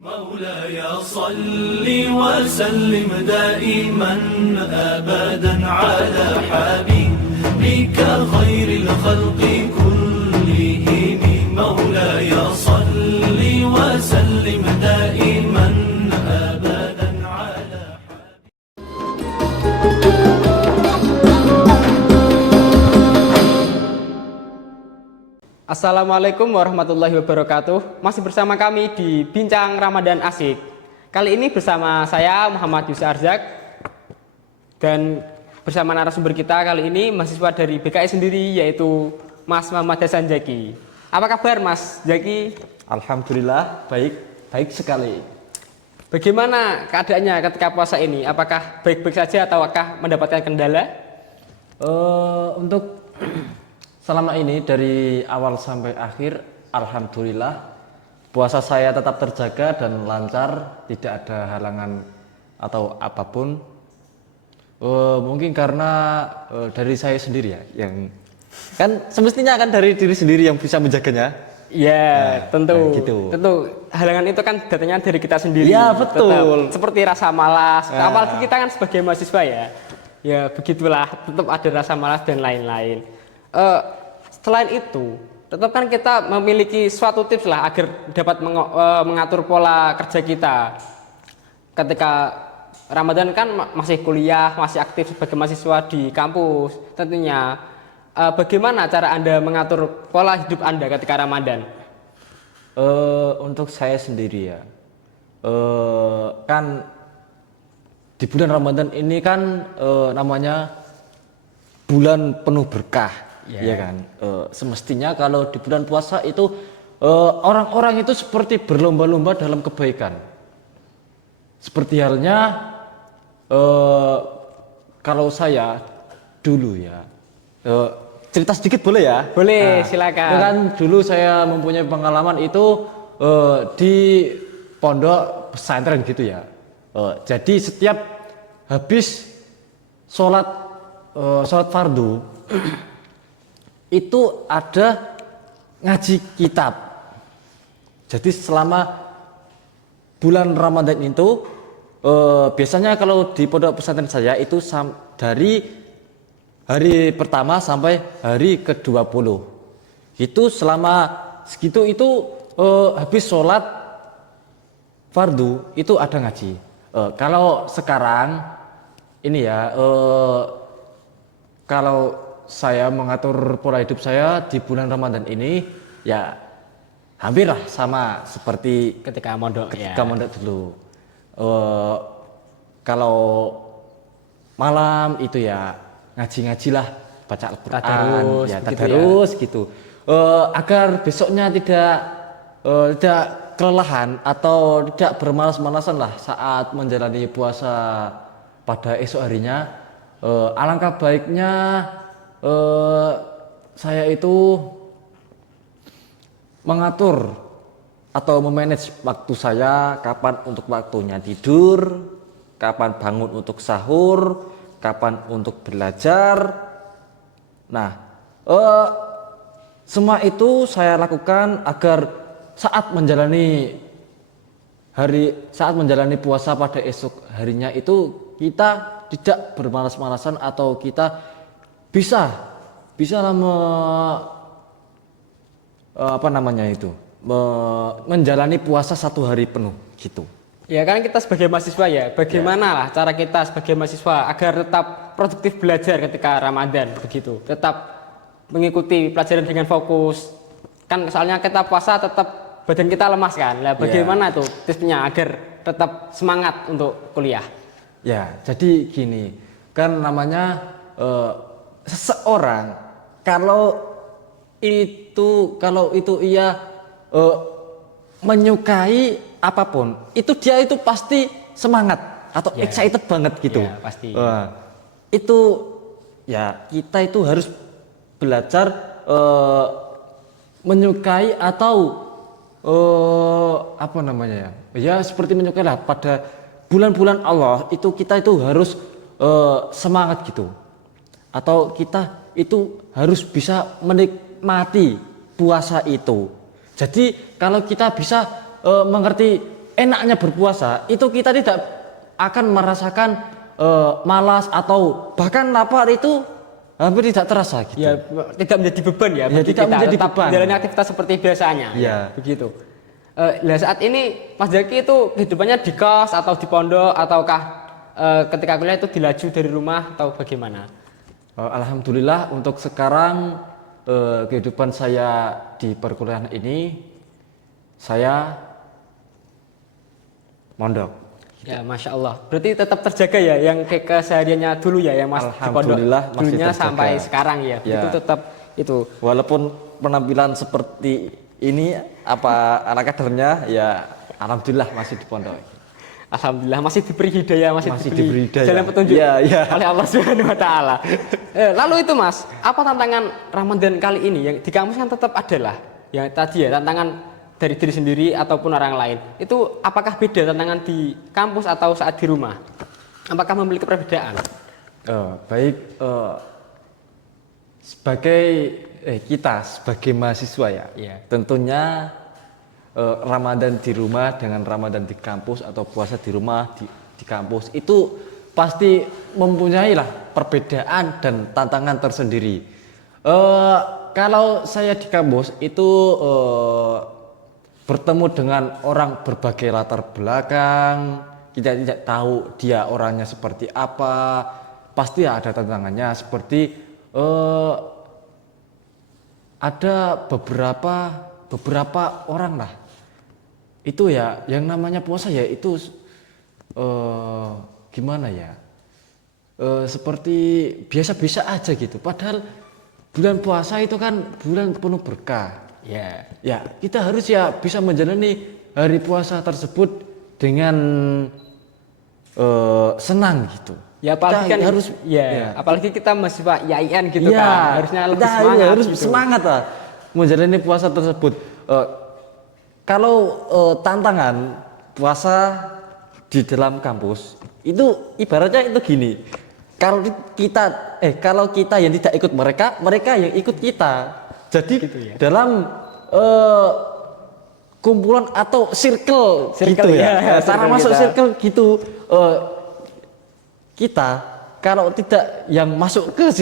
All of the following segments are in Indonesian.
مولاي صل وسلم دائما أبدا على حبيبك خير الخلق كلهم مولاي صل وسلم دائما أبدا على Assalamualaikum warahmatullahi wabarakatuh. Masih bersama kami di Bincang Ramadan Asik. Kali ini bersama saya Muhammad Yusuf Arzak dan bersama narasumber kita kali ini mahasiswa dari BKI sendiri yaitu Mas Muhammad Hasan Zaki. Apa kabar Mas Zaki? Alhamdulillah baik sekali. Bagaimana keadaannya ketika puasa ini? Apakah baik-baik saja ataukah mendapatkan kendala? Untuk selama ini dari awal sampai akhir, alhamdulillah puasa saya tetap terjaga dan lancar, tidak ada halangan atau apapun. Mungkin karena dari saya sendiri ya, yang kan semestinya kan dari diri sendiri yang bisa menjaganya. Ya, tentu. Gitu. Tentu halangan itu kan datangnya dari kita sendiri. Ya, betul. Tetap, seperti rasa malas. Apalagi kita kan sebagai mahasiswa ya. Ya, begitulah, tetap ada rasa malas dan lain-lain. Selain itu, tetap kan kita memiliki suatu tips lah agar dapat mengatur pola kerja kita. Ketika Ramadan kan masih kuliah, masih aktif sebagai mahasiswa di kampus. Tentunya, bagaimana cara Anda mengatur pola hidup Anda ketika Ramadan? Untuk saya sendiri ya, kan di bulan Ramadan ini kan namanya bulan penuh berkah. Ya kan, semestinya kalau di bulan puasa itu orang-orang itu seperti berlomba-lomba dalam kebaikan. Seperti halnya kalau saya dulu ya, cerita sedikit boleh ya? Boleh, silakan. Kan dulu saya mempunyai pengalaman itu di pondok pesantren gitu ya. Jadi setiap habis sholat fardu itu ada ngaji kitab. Jadi selama bulan Ramadan itu biasanya kalau di pondok pesantren saya itu dari hari pertama sampai hari ke-20 itu selama segitu itu habis sholat fardu itu ada ngaji. Kalau sekarang ini ya kalau saya mengatur pola hidup saya di bulan Ramadan ini ya hampirlah sama seperti Ketika mondok mondok dulu. Kalau malam itu ya ngaji-ngajilah, baca Al-Quran, ya tadarus gitu. Agar besoknya tidak kelelahan atau tidak bermalas-malasan lah saat menjalani puasa pada esok harinya. Alangkah baiknya saya itu mengatur atau memanage waktu saya, kapan untuk waktunya tidur, kapan bangun untuk sahur, kapan untuk belajar. Nah, semua itu saya lakukan agar saat menjalani puasa pada esok harinya itu kita tidak bermalas-malasan atau kita bisa menjalani puasa satu hari penuh gitu. Ya kan kita sebagai mahasiswa ya, bagaimana lah cara kita sebagai mahasiswa agar tetap produktif belajar ketika Ramadan begitu, tetap mengikuti pelajaran dengan fokus. Kan soalnya kita puasa tetap badan kita lemas kan. Lah bagaimana tuh tipsnya agar tetap semangat untuk kuliah? Ya, jadi gini, kan namanya seseorang kalau itu ia menyukai apapun, itu dia itu pasti semangat atau excited banget gitu. Ya, pasti. Itu ya kita itu harus belajar menyukai atau ya seperti menyukai lah pada bulan-bulan Allah itu kita itu harus semangat gitu. Atau kita itu harus bisa menikmati puasa itu. Jadi kalau kita bisa mengerti enaknya berpuasa itu kita tidak akan merasakan malas atau bahkan lapar itu hampir tidak terasa gitu. Ya, tidak menjadi beban ya, bagi tidak kita. menjadi Tetap beban. menjalani aktivitas seperti biasanya. Ya. Begitu. Lah saat ini Mas Zaki itu kehidupannya di kos atau di pondok ataukah ketika kuliah itu dilaju dari rumah atau bagaimana? Alhamdulillah untuk sekarang kehidupan saya di perkuliahan ini saya mondok. Ya, Masya Allah. Berarti tetap terjaga ya yang kesehariannya dulu ya, yang Mas di pondok Alhamdulillah masih dulunya terjaga. sampai sekarang ya. Ya. Itu tetap itu. Walaupun penampilan seperti ini apa anak kadernya ya alhamdulillah masih di pondok. Alhamdulillah masih diberi hidayah, masih diberi hidayah. jalan petunjuk Ya, ya. oleh Allah Subhanahu wa taala. Lalu itu Mas, apa tantangan Ramadan kali ini yang di kampus kan tetap ada lah. Yang tadi ya tantangan dari diri sendiri ataupun orang lain. Itu apakah beda tantangan di kampus atau saat di rumah? Apakah memiliki perbedaan? Baik sebagai kita sebagai mahasiswa ya, Iya. tentunya Ramadan di rumah dengan Ramadan di kampus atau puasa di rumah di kampus itu pasti mempunyai lah perbedaan dan tantangan tersendiri. Kalau saya di kampus itu bertemu dengan orang berbagai latar belakang, kita tidak tahu dia orangnya seperti apa, pasti ada tantangannya seperti ada beberapa orang lah itu ya yang namanya puasa ya itu gimana ya seperti biasa-biasa aja gitu, padahal bulan puasa itu kan bulan penuh berkah. Ya kita harus ya bisa menjalani hari puasa tersebut dengan senang gitu. Ya apalagi kita kan harus apalagi kita masih Pak YIN gitu ya, kan. Harusnya lebih kita semangat harus gitu. semangat lah menjalani puasa tersebut. Kalau tantangan puasa di dalam kampus itu ibaratnya itu gini. Kalau kita yang tidak ikut mereka yang ikut kita. Jadi gitu ya. dalam kumpulan atau circle gitu ya. Cara masuk circle gitu. Kita kalau tidak yang masuk ke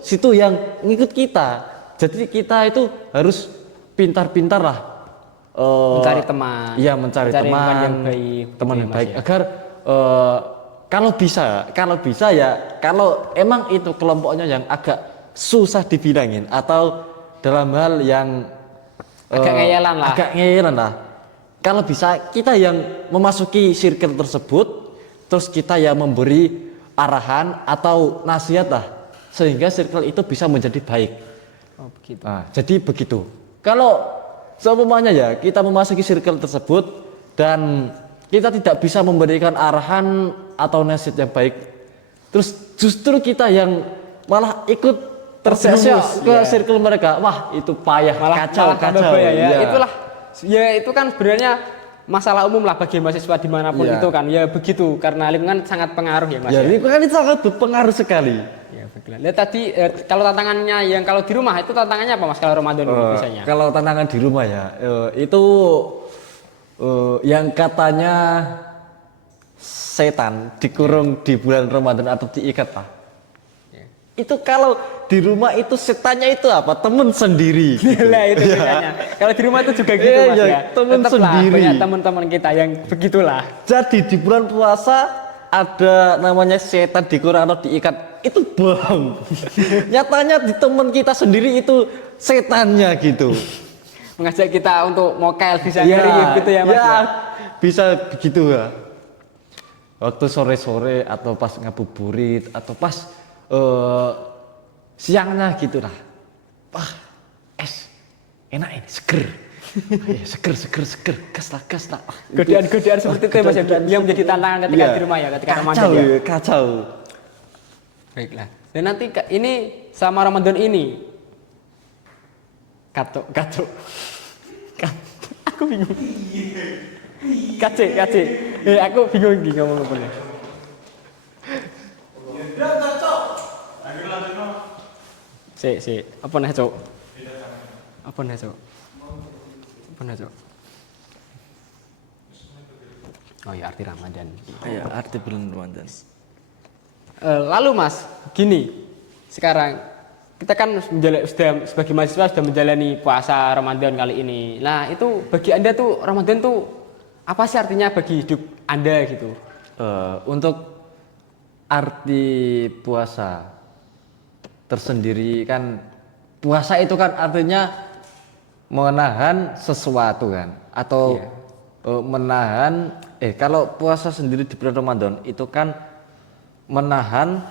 situ yang ngikut kita. Jadi kita itu harus pintar-pintar lah Mencari teman. Iya, mencari teman yang baik, teman gitu ya, yang Mas, baik ya. agar kalau bisa ya kalau emang itu kelompoknya yang agak susah dibilangin atau dalam hal yang Agak ngeyelan lah. Kalau bisa kita yang memasuki circle tersebut, terus kita yang memberi arahan atau nasihat lah, sehingga circle itu bisa menjadi baik. Oh, begitu. Nah, jadi begitu. Kalau seumpamanya ya kita memasuki circle tersebut dan kita tidak bisa memberikan arahan atau nasihat yang baik, terus justru kita yang malah ikut terjerumus ke circle mereka, wah itu payah, kacau ya. Ya. Itulah ya itu kan sebenarnya masalah umum lah bagi mahasiswa dimanapun Ya. itu kan ya begitu karena lingkungan sangat pengaruh ya Mas. Ya, lingkungan itu sangat berpengaruh sekali. Ya, baiklah. Lihat tadi kalau tantangannya yang kalau di rumah itu tantangannya apa Mas kalau Ramadan ini biasanya? Kalau tantangan di rumah ya itu yang katanya setan dikurung di bulan Ramadan atau diikat lah. Itu kalau di rumah itu setannya itu apa? Temen sendiri. Gitu. Lah itu biasanya. Kalau di rumah itu juga gitu Mas ya. Temen Tetaplah sendiri. banyak teman-teman kita yang begitulah. Jadi di bulan puasa ada namanya setan dikurung atau diikat, itu bohong. Nyatanya di teman kita sendiri itu setannya gitu. Mengajak kita untuk mokel bisa ngeri gitu ya Mas. Ya, bisa begitu ya. Waktu sore-sore atau pas ngabuburit atau pas siangnya gitu lah. Wah, es enak ini, seger. Ya, seger, gas lah. Godaan-godaan seperti itu Mas yang menjadi tantangan ketika di rumah ya, ketika Ramadan ya. Kacau. Baiklah. Dan nanti ini sama Ramadan ini katuk. Aku bingung. Kace. Aku bingung iki ngomong apa ya. Si. Apa nih, Cok? Oh ya, arti Ramadan. Iya, arti bulan Ramadan. Lalu Mas, gini, sekarang kita kan sudah sebagai mahasiswa sudah menjalani puasa Ramadan kali ini. Nah itu bagi Anda tuh Ramadan tuh apa sih artinya bagi hidup Anda gitu? Untuk arti puasa tersendiri kan, puasa itu kan artinya menahan sesuatu kan, atau menahan. Kalau puasa sendiri di bulan Ramadan itu kan menahan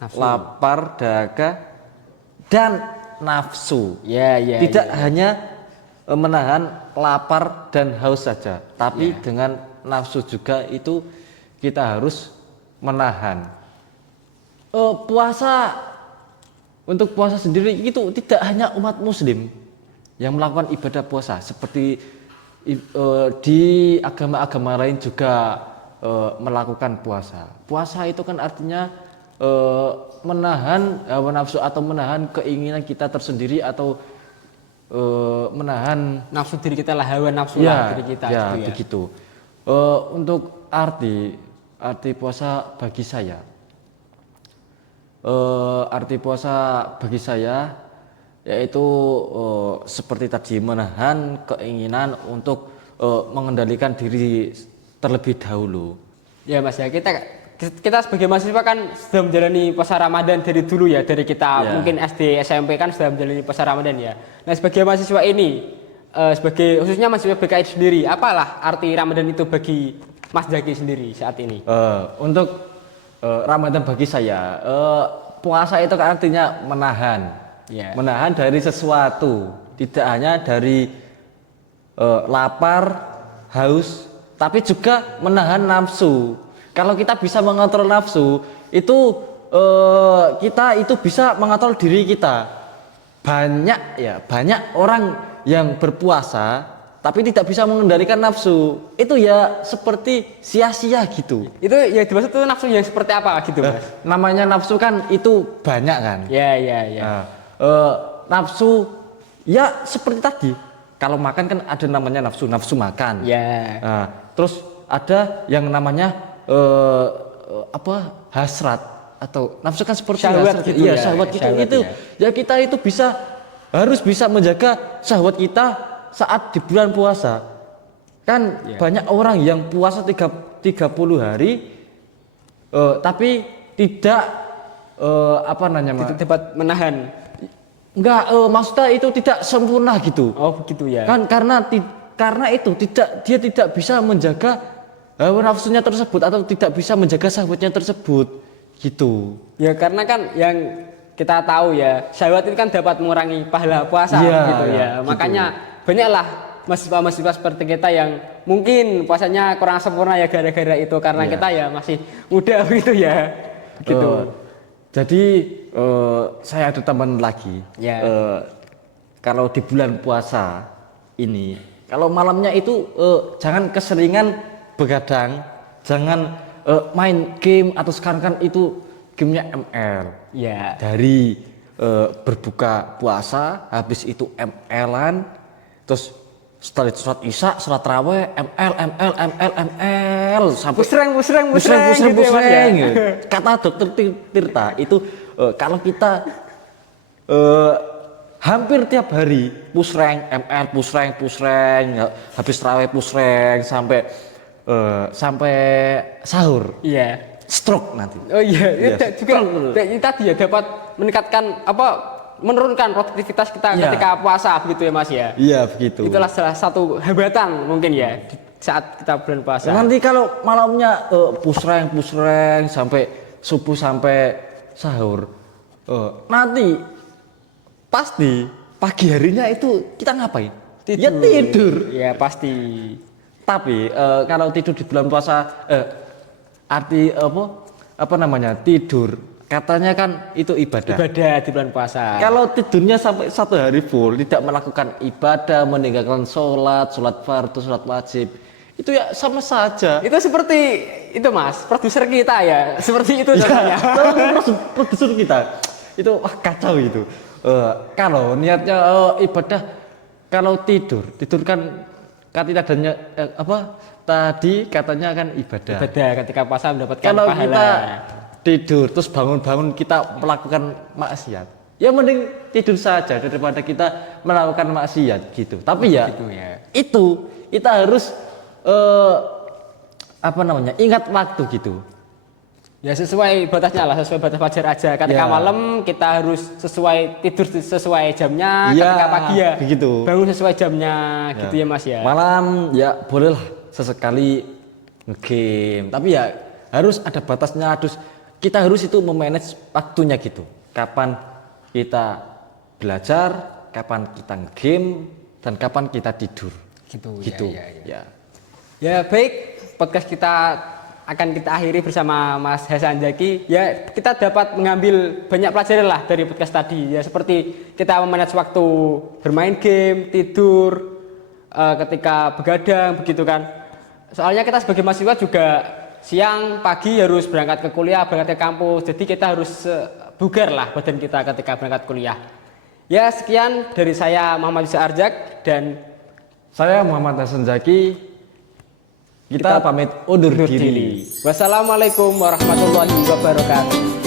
Nafsu. lapar, dahaga, dan nafsu. Tidak hanya menahan lapar dan haus saja, tapi dengan nafsu juga itu kita harus menahan. Untuk puasa sendiri itu tidak hanya umat muslim yang melakukan ibadah puasa, seperti di agama-agama lain juga melakukan puasa. Puasa itu kan artinya menahan hawa nafsu atau menahan keinginan kita tersendiri, atau menahan Nafsu diri kita lah, hawa nafsu lah diri kita. Ya, gitu ya. begitu. Untuk arti puasa bagi saya, yaitu seperti tadi, menahan keinginan untuk mengendalikan diri terlebih dahulu. Ya Mas ya, kita sebagai mahasiswa kan sudah menjalani puasa Ramadan dari dulu ya, dari kita mungkin SD SMP kan sudah menjalani puasa Ramadan ya. Nah sebagai mahasiswa ini, sebagai khususnya mahasiswa BKI sendiri, apalah arti Ramadan itu bagi Mas Zaki sendiri saat ini? Untuk Ramadan bagi saya, puasa itu kan artinya menahan. Menahan dari sesuatu, tidak hanya dari lapar, haus, tapi juga menahan nafsu. Kalau kita bisa mengontrol nafsu, itu kita itu bisa mengontrol diri kita. Banyak orang yang berpuasa tapi tidak bisa mengendalikan nafsu. Itu ya seperti sia-sia gitu. Itu ya dimaksud itu nafsu yang seperti apa gitu Mas? Namanya nafsu kan itu banyak kan. Nafsu ya seperti tadi, kalau makan kan ada namanya nafsu makan. Terus ada yang namanya hasrat, atau nafsu kan seperti syahwat hasrat, gitu ya. Syahwat gitu. Ya kita itu harus bisa menjaga syahwat kita saat di bulan puasa. Kan banyak orang yang puasa 30 hari tapi tidak tidak dapat menahan. Enggak, maksudnya itu tidak sempurna gitu. Oh begitu ya. Kan karena itu dia tidak bisa menjaga hawa nafsunya tersebut, atau tidak bisa menjaga syahwatnya tersebut gitu. Ya karena kan yang kita tahu ya, syahwat itu kan dapat mengurangi pahala puasa gitu ya. Makanya banyaklah mahasiswa-mahasiswa seperti kita yang mungkin puasanya kurang sempurna ya gara-gara itu, karena kita ya masih muda gitu ya. Gitu. Jadi saya ada tambahan lagi. Kalau di bulan puasa ini, kalau malamnya itu jangan keseringan begadang, jangan main game, atau sekarang kan itu gamenya ML. Dari berbuka puasa, habis itu ML-an, terus setelah itu sholat isya, sholat raweh, ML sampai pusreng gitu ya. Kata dokter Tirta itu kalau kita hampir tiap hari pusreng, ML pusreng, habis raweh pusreng sampai sahur. Stroke nanti. Oh iya. Juga tadi ya dapat meningkatkan menurunkan produktivitas kita ketika puasa begitu ya Mas ya. Iya begitu. Itulah salah satu hambatan mungkin ya saat kita bulan puasa. Nanti kalau malamnya pusreng sampai subuh sampai sahur, nanti pasti pagi harinya itu kita ngapain? Ya tidur. Ya pasti. Tapi kalau tidur di bulan puasa, arti tidur, katanya kan itu ibadah di bulan puasa. Kalau tidurnya sampai 1 hari full, tidak melakukan ibadah, meninggalkan sholat fardu, sholat wajib, itu ya sama saja. Itu seperti itu Mas, produser kita ya, seperti itu contohnya. Produser kita itu kacau itu. Kalau niatnya ibadah, kalau tidur kan tidak adanya tadi katanya kan ibadah. Ibadah ketika puasa mendapatkan Kalau pahala. kita tidur terus bangun-bangun kita melakukan maksiat, ya mending tidur saja daripada kita melakukan maksiat gitu. Tapi ya, Gitu ya. itu kita harus ingat waktu gitu. Ya sesuai batasnya lah, sesuai batas wajar aja. Ketika Ya. malam kita harus sesuai tidur sesuai jamnya, Ya, ketika pagi ya begitu. bangun sesuai jamnya, gitu ya Mas ya. Malam ya bolehlah sesekali nge-game, tapi ya harus ada batasnya, kita harus itu memanage waktunya gitu. Kapan kita belajar, kapan kita nge-game, dan kapan kita tidur. Gitu. Ya. Ya baik, podcast kita akan kita akhiri bersama Mas Hasan Zaki. Ya kita dapat mengambil banyak pelajaran lah dari podcast tadi. Ya seperti kita memanage waktu bermain game, tidur, ketika begadang begitu kan. Soalnya kita sebagai mahasiswa juga siang, pagi harus berangkat ke kuliah, berangkat ke kampus. Jadi kita harus bugar lah badan kita ketika berangkat kuliah. Ya sekian dari saya Muhammad Yusuf Arjak dan Saya Muhammad Hasan Zaki. Kita pamit undur diri. Wassalamualaikum warahmatullahi wabarakatuh.